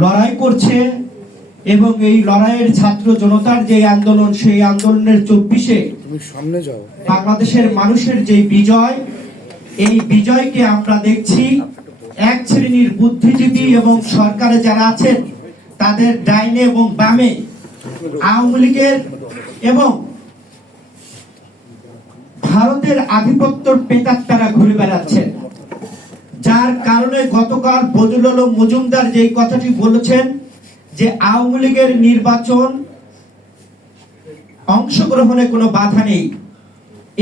লড়াই করছে এবং এই লড়াইয়ের ছাত্র জনতার যে আন্দোলন সেই আন্দোলনের চব্বিশে সামনে যাও। বাংলাদেশের মানুষের যে বিজয় এই বিজয়কে আমরা দেখছি এক শ্রেণির বুদ্ধিজীবী এবং সরকারে যারা আছেন তাদের ডাইনে এবং বামে আওয়ামী লীগের এবং ভারতের আধিপত্যর পেতার তারা ঘুরে বেড়াচ্ছেন। যার কারণে গতকাল বজরুল আলম মজুমদার যে কথাটি বলেছেন যে আওয়ামী লীগের নির্বাচন অংশগ্রহণে কোনো বাধা নেই,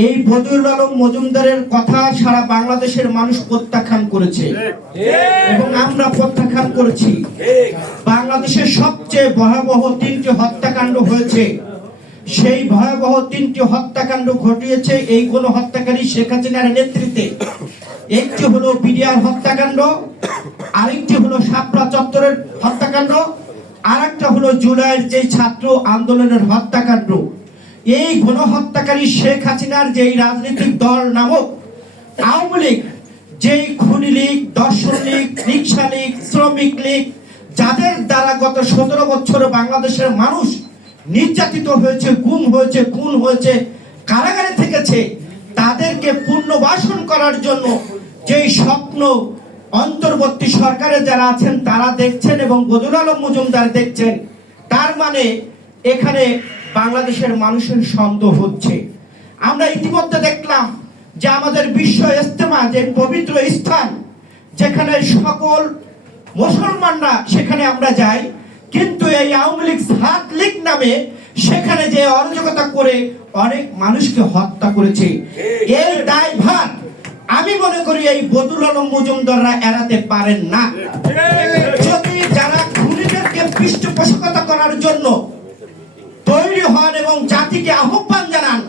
এই বজরুল আলম মজুমদারের কথা সারা বাংলাদেশের মানুষ প্রত্যাখ্যান করেছে এবং আমরা প্রত্যাখ্যান করেছি। বাংলাদেশের সবচেয়ে ভয়াবহ তিনটি হত্যাকাণ্ড হয়েছে। সেই ভয়াবহ তিনটি হত্যাকাণ্ড ঘটিয়েছে, এই কোন হত্যাকারী শেখ হাসিনার নেতৃত্বে। একটি হলো বিডিআর হত্যাকাণ্ড, আরেকটি হলো শাপলা চত্বরের হত্যাকাণ্ড, আরেকটা হলো জুলাইয়ের যে ছাত্র আন্দোলনের হত্যাকাণ্ড। এই গণহত্যাকারী শেখ হাসিনার যেই রাজনৈতিক দল নামক আওয়ামী লীগ, যেই খুনি লীগ, দর্শন লীগ, রিক্সা লীগ, শ্রমিক লীগ, যাদের দ্বারা গত সতেরো বছর বাংলাদেশের মানুষ নির্যাতিত হয়েছে, গুম হয়েছে, খুন হয়েছে, কারাগারে থেকেছে, তাদেরকে পুনর্বাসন করার জন্য যেই স্বপ্ন অন্তর্বর্তী সরকারে যারা আছেন তারা দেখছেন এবং বদুল আলম মজুমদার দেখছেন। তার মানে এখানে বাংলাদেশের মানুষের সন্দেহ হচ্ছে। আমরা ইতিমধ্যে দেখলাম যে আমাদের বিশ্ব ইস্তেমা যে পবিত্র স্থান যেখানে সকল মুসলমানরা সেখানে আমরা যাই। কিন্তু এই আওয়ামী লীগ সাত লীগ নামে সেখানে যে অরাজকতা করে অনেক মানুষকে হত্যা করেছে। এই দায়ভার আমি মনে করি এই বদুল আলম মজুমদাররা এড়াতে পারেন না। যদি যারা খুনিদেরকে পৃষ্ঠপোষকতা করার জন্য তৈরি হন এবং জাতিকে আহ্বান জানান,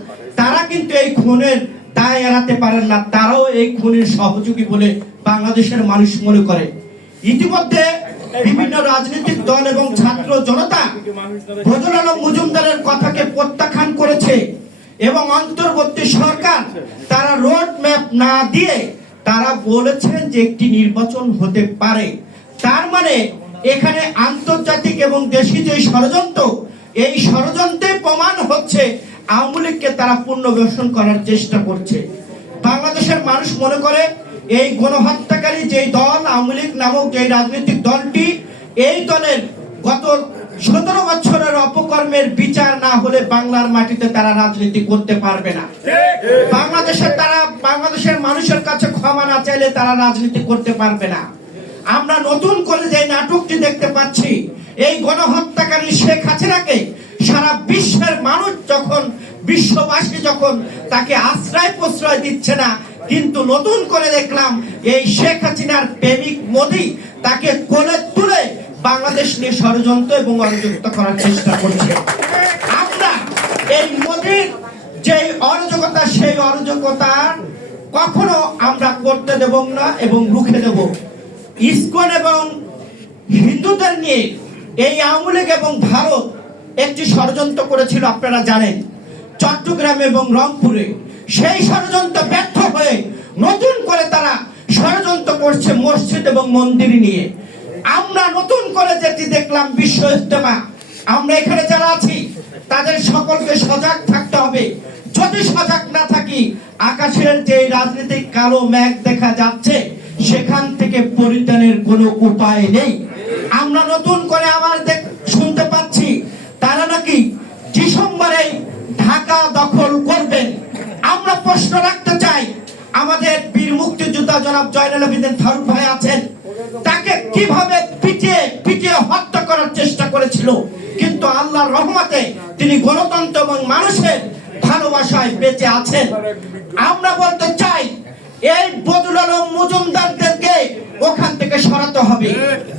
তারা কিন্তু এই খুনের দায় এড়াতে পারেন না। তারাও এই খুনের সহযোগী বলে বাংলাদেশের মানুষ মনে করে। ইতিমধ্যে বিভিন্ন রাজনৈতিক দল এবং ছাত্র জনতা ফজল আলম মজুমদারের কথাকে প্রত্যাখ্যান করেছে। এবং অন্তর্বর্তী সরকার তারা রোড ম্যাপ না দিয়ে তারা বলেছেন যে একটি নির্বাচন হতে পারে। তার মানে এখানে আন্তর্জাতিক এবং দেশি যে ষড়যন্ত্র, এই ষড়যন্ত্রে প্রমাণ হচ্ছে আওয়ামী লীগকে তারা পুনর্বাসন করার চেষ্টা করছে। বাংলাদেশের মানুষ মনে করে এই গণহত্যাকারী যে দল, আওয়ামী লীগ নামক যে রাজনৈতিক দলটি, এই দলের গত সতেরো বছরের অপকর্মের বিচার না হলে বাংলার মাটিতে তারা রাজনীতি করতে পারবে না। বাংলাদেশের তারা, বাংলাদেশের মানুষের কাছে ক্ষমা না চাইলে তারা রাজনীতি করতে পারবে না। আমরা নতুন করে যে নাটকটি দেখতে পাচ্ছি, এই গণহত্যাকারী শেখ হাসিনাকে সারা বিশ্বের মানুষ যখন, বিশ্ববাসী যখন তাকে আশ্রয় প্রশ্রয় দিচ্ছে না, কিন্তু নতুন করে দেখলাম এই শেখ হাসিনার প্রেমিক মোদি তাকে কোলে তুলে বাংলাদেশ নিয়ে ষড়যন্ত্র এবং অরাজকতা করার চেষ্টা করছে। আমরা এই মোদির যে অরাজকতা, সেই অরাজকতা কখনো আমরা করতে দেব না এবং রুখে দেব। ইসকন এবং হিন্দুদের নিয়ে এই আওয়ামী লীগ এবং ভারত একটি ষড়যন্ত্র করেছিল, আপনারা জানেন। চট্টগ্রাম এবং রংপুরে সেই ষড়যন্ত্র ব্যর্থ হয়ে নতুন করে তারা ষড়যন্ত্র করছে মসজিদ এবং মন্দির নিয়ে। আমরা নতুন করে যেটি দেখলাম বিশ্ব ইজতেমা, আমরা এখানে যারা আছি, তাদের সকলকে সজাগ থাকতে হবে। যদি সজাগ না থাকি, আকাশের যে রাজনৈতিক কালো মেঘ দেখা যাচ্ছে, সেখান থেকে পরিত্রাণের কোনো উপায় নেই। আমরা নতুন করে আবার শুনতে পাচ্ছি, তারা নাকি ডিসেম্বরে ঢাকা দখল করবেন। আমরা প্রশ্ন রাখতে চাই, আমাদের বীর মুক্তিযোদ্ধা জনাব জয়নাল আবেদিন ফারুক ভাই আছেন, তাকে কীভাবে করেছিল। কিন্তু আল্লাহর রহমতে তিনি গণতন্ত্র এবং মানুষের ভালোবাসায় বেঁচে আছেন। আমরা বলতে চাই, এই বদুল আলম মজুমদারদেরকে ওখান থেকে সরাতে হবে।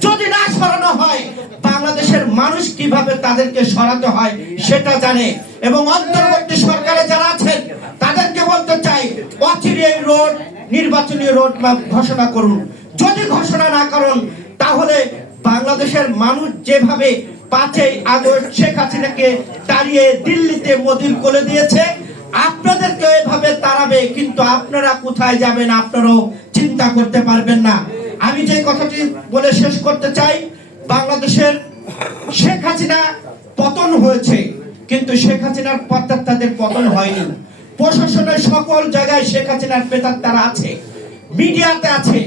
যদি না সরানো হয়, বাংলাদেশের মানুষ কীভাবে তাদেরকে সরাতে হয় সেটা জানে। এবং অন্তর্বর্তী সরকারে যারা আছেন, তাদেরকে বলতে চাই, অচিরে এই রোড, নির্বাচনী রোড ম্যাপ ঘোষণা করুন। যদি ঘোষণা না করুন, তাহলে বাংলাদেশের মানুষ যেভাবে পাঁচই আগস্ট শেখ হাসিনাকে তাড়িয়ে দিল্লিতে মোদির কোলে দিয়েছে। আপনাদেরকে এভাবে তাড়াবে, কিন্তু আপনারা কোথায় যাবেন আপনারাও চিন্তা করতে পারবেন না। আমি যে কথাটি বলে শেষ করতে চাই, বাংলাদেশের শেখ হাসিনা পতন হয়েছে, কিন্তু শেখ হাসিনার পত্তার তাদের পতন হয়নি। প্রশাসনের সকল জায়গায় শেখ হাসিনার পেতার তারা আছে, মিডিয়াতে আছে,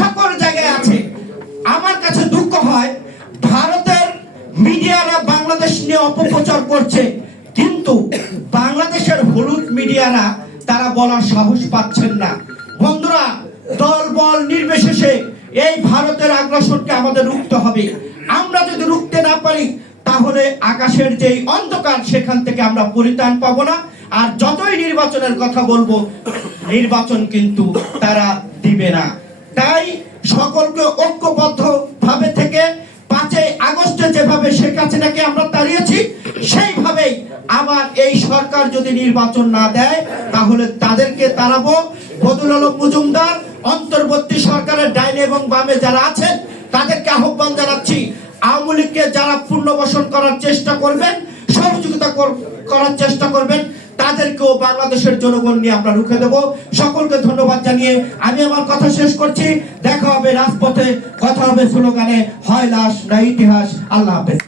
সকল জায়গায় আছে। আমার কাছে দুঃখ হয় মিডিয়ারা বাংলাদেশ নিয়ে অপপ্রচার করছে, কিন্তু বাংলাদেশের হলুদ মিডিয়ারা তারা বলার সাহস পাচ্ছেন না। বন্ধুরা দল বল নির্বিশেষে এই ভারতের আগ্রাসনকে আমাদের রুখতে হবে। আমরা যদি রুখতে না পারি, তাহলে আকাশের যেই অন্ধকার, সেখান থেকে আমরা পরিত্রাণ পাবো না। আর যতই নির্বাচনের কথা বলব, নির্বাচন কিন্তু তারা দিবে না। তাই সকলকে শেখ হাসিনাকে আমরা তাড়িয়েছি সেইভাবেই আবার এই সরকার যদি নির্বাচন না দেয়, তাহলে তাদেরকে তাড়াবো। বদুল আলম মজুমদার, অন্তর্বর্তী সরকারের ডাইনে এবং বামে যারা আছেন, তাদেরকে আহ্বান জানাচ্ছি, আওয়ামী যারা পুনর্বাসন করার চেষ্টা করবেন, সহযোগিতা কর- করার চেষ্টা করবেন তাদেরকেও বাংলাদেশের জনগণ নিয়ে আমরা রুখে দেব। সকলকে ধন্যবাদ জানিয়ে আমি আমার কথা শেষ করছি। দেখা হবে রাজপথে, কথা হবে স্লোগানে, হয় লাশ না ইতিহাস আল্লাহ হাফেজ।